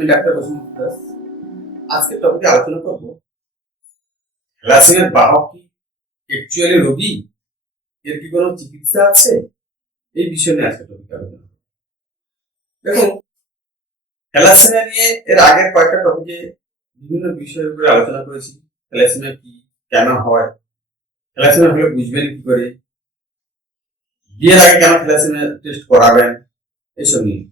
আমি ডাক্তার বসুমতী দাস। আজকের টপিকে আলোচনা করব থ্যালাসেমিয়ার বাহক কি অ্যাকচুয়ালি রোগী, এর কি কোনো চিকিৎসা আছে, এই বিষয় নিয়ে আজকের টপিকে আলোচনা করব। দেখুন, থ্যালাসেমিয়া নিয়ে এর আগের কয়েকটা টপিকে বিভিন্ন বিষয়ের উপরে আলোচনা করেছি। থ্যালাসেমিয়া কি, কেন হয়, থ্যালাসেমিয়া হলে বুঝবেন কি করে, বিয়ের আগে কেন থ্যালাসেমিয়া টেস্ট করাবেন, এসব নিয়ে।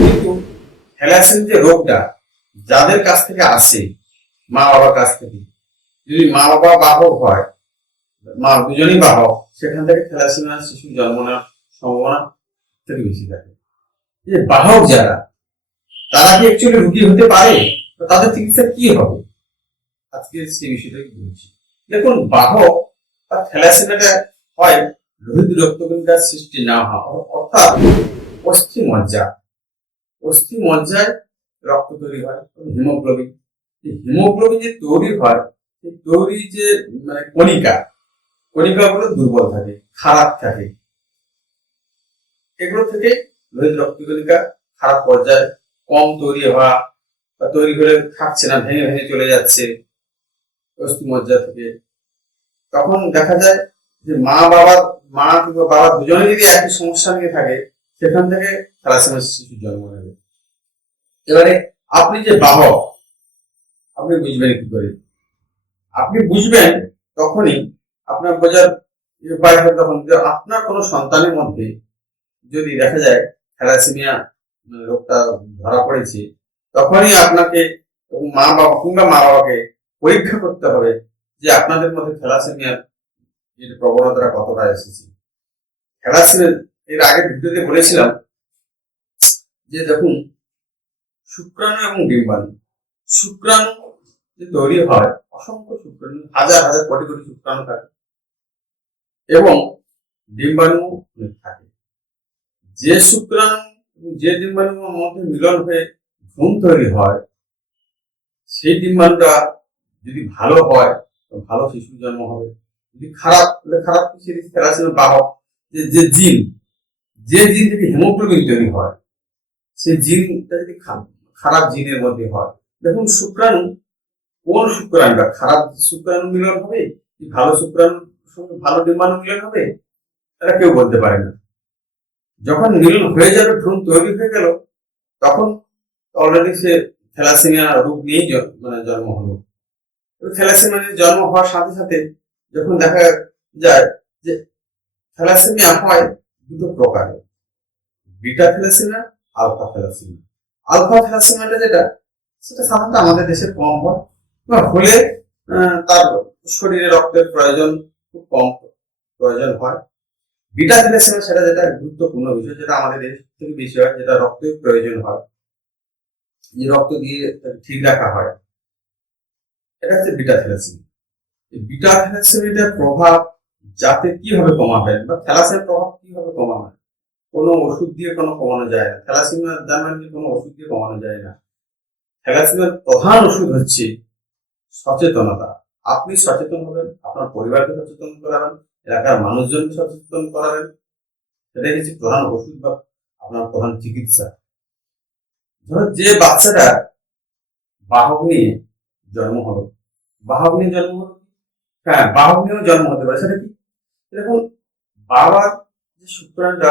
কিন্তু থ্যালাসেমিয়া যে রোগটা যাদের কাছ থেকে আসে, মা বাবার কাছ থেকে, যদি মা বাবা বাহক হয়, মা দুজনই বাহক, সেখান থেকে থ্যালাসেমিয়া শিশু জন্ম নেওয়ার সম্ভাবনা থেকে বেশি থাকে। যে বাহক যারা, তারা কি অ্যাকচুয়ালি রোগী হতে পারে? তাদের চিকিৎসা কি হবে, আজকে সেই বিষয়টাই বলছি। দেখুন, বাহক বা থ্যালাসেমিয়াটা হয় লোহিত রক্তকণিকার সৃষ্টি না হওয়া, অর্থাৎ অস্থি মজ্জায় রক্ত তৈরি হয়, হিমোগ্লোবিন। হিমোগ্লোবিন যে তৈরি হয়, সেই তৈরি যে মানে কণিকাগুলো দুর্বল থাকে, খারাপ থাকে। এগুলো থেকে লোহিত রক্তকণিকা খারাপ পর্যায়ে কম তৈরি হওয়া, বা তৈরি হলে থাকছে না, ভেঙে ভেঙে চলে যাচ্ছে অস্থি মজ্জা থেকে। তখন দেখা যায় যে মা কিংবা বাবা দুজনে যদি একই সমস্যা নিয়ে থাকে, সেখান থেকে থ্যালাসেমিয়া শিশু জন্ম নেবে। এবারে আপনি যে বাহক, আপনি বুঝবেন কি করে? আপনি বুঝবেন তখনই, আপনার বোঝার উপায় হবে তখন যে আপনার কোনো সন্তানের মধ্যে যদি দেখা যায় থ্যালাসেমিয়া রোগটা ধরা পড়েছে, তখনই আপনাকে মা বাবাকে পরীক্ষা করতে হবে যে আপনাদের মধ্যে থ্যালাসেমিয়ার এর প্রবণতাটা কতটা এসেছে। থ্যালাসেমিয়া এর আগের ভিডিওতে বলেছিলাম যে দেখুন, শুক্রাণু এবং শুক্রাণু যে তৈরি হয়, অসংখ্য শুক্রাণু, হাজার হাজার কোটি কোটি শুক্রাণু থাকে, এবং ডিম্বাণু থাকে। যে শুক্রাণু যে ডিম্বাণুর মধ্যে মিলন হয়ে ভ্রূণ তৈরি হয়, সেই ডিম্বাণুটা যদি ভালো হয়, তো ভালো শিশু জন্ম হবে। যদি খারাপ থ্যালাসেমিয়া বাহক যে জিন থেকে হিমোগ্লোবিন তৈরি হয়, সেই জিনটা যদি খারাপ জিনের মধ্যে হয়, দেখুন শুক্রাণু, কোন শুক্রাণুটা খারাপ শুক্রাণু মিলন হবে, কি ভালো শুক্রাণুর সঙ্গে ভালো ডিম্বাণু মিলন হবে, এটা কেউ বলতে পারে না। যখন মিলন হয়ে যাবে, ভ্রূণ তৈরি হয়ে গেল, তখন অলরেডি সে থ্যালাসেমিয়া রোগ নিয়েই জন্ম হলো। থ্যালাসেমিয়া জন্ম হওয়ার সাথে সাথে যখন দেখা যায় যে থ্যালাসেমিয়া হয় দুটো প্রকারে, beta thalassemia, alpha thalassemia. Alpha থ্যালাসেমিয়াটা যেটা, সেটা সাধারণত আমাদের দেশে কম হয়, বা হলে তার শরীরে রক্তের প্রয়োজন খুব কম প্রয়োজন হয়। বিটা থ্যালাসেমিয়া সেটা যেটা গুরুত্বপূর্ণ বিষয়, যেটা আমাদের দেশ থেকে বেশি হয়, যেটা রক্তের প্রয়োজন হয়, যে রক্ত দিয়ে ঠিক রাখা হয়, এটা হচ্ছে বিটা থ্যালাসেমিয়া। এই বিটা থ্যালাসেমিয়ার প্রভাব যাতে কিভাবে কমাবেন, বা থ্যালাসেমিয়ার প্রভাব কিভাবে কমাবেন, কোনো ওষুধ দিয়ে কোনো কমানো যায় না। থ্যালাসেমিয়া জানেন যে কোনো ওষুধ দিয়ে কমানো যায় না। থ্যালাসেমিয়ার প্রধান ওষুধ হচ্ছে সচেতনতা। আপনি সচেতন হবেন, আপনার পরিবারকে সচেতন করাবেন, এলাকার মানুষজনকে সচেতন করাবেন, সেটাই হচ্ছে প্রধান ওষুধ বা আপনার প্রধান চিকিৎসা। ধরো, যে বাচ্চাটা বাহক নিয়ে জন্ম হলো, হ্যাঁ, বাহক নিয়েও জন্ম হতে পারে। সেটা কি? দেখুন, বাবার যে শুক্রাণুটা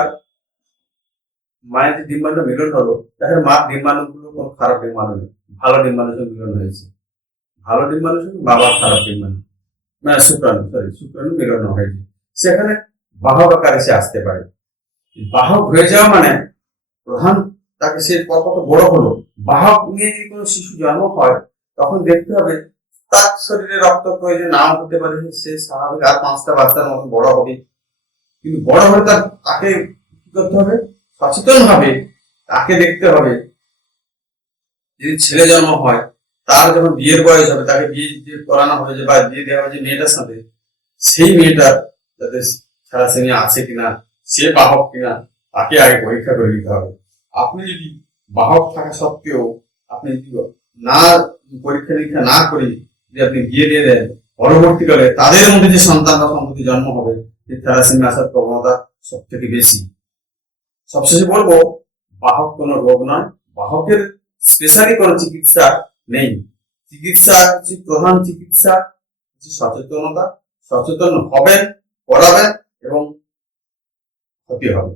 মায়ের যে ডিম্বাণু মিলন হলো, দেখেন মার ডিম্বাণু গুলো কোনো খারাপ ডিম্বাণু নেই, ভালো ডিম্বাণুর সঙ্গে মিলন হয়েছে। ভালো ডিম্বাণুর সঙ্গে বাবার খারাপ ডিম্বাণু মানে শুক্রাণু মিলন হয়েছে, সেখানে বাহক আকারে সে আসতে পারে। বাহক হয়ে যাওয়া মানে প্রধান, তাকে সে কত বড় হলো। বাহক নিয়ে যদি কোনো শিশু জন্ম হয়, তখন দেখতে হবে তার শরীরে রক্ত প্রয়োজন নাও হতে পারে, সে স্বাভাবিক আর 5টা বাচ্চার মতো বড় হবে। কিন্তু বড় হলে তাকে কি করতে হবে? সচেতন ভাবে তাকে দেখতে হবে। যদি ছেলে জন্ম হয়, তার যখন বিয়ের বয়স হবে, তাকে বিয়ে করানো হবে, যে বা বিয়ে দেওয়া হবে যে মেয়েটার সাথে, সেই মেয়েটার যাতে থ্যালাসেমিয়া আছে কিনা, সে বাহক কিনা, তাকে আগে পরীক্ষা করে দিতে হবে। আপনি যদি বাহক থাকা সত্ত্বেও আপনি যদি না পরীক্ষা নিরীক্ষা না করে যদি আপনি বিয়ে দিয়ে দেন, পরবর্তীকালে তাদের মধ্যে যে সন্তান বা সন্ততি জন্ম হবে, এই থ্যালাসেমিয়া আসার প্রবণতা সব থেকে বেশি। সবশেষে বলবো, বাহক কোনো রোগ নয়, বাহকের স্পেশালি কোনো চিকিৎসা নেই। চিকিৎসা হচ্ছে প্রধান চিকিৎসা হচ্ছে সচেতনতা। সচেতন হবেন, করাবেন এবং হতে হবে।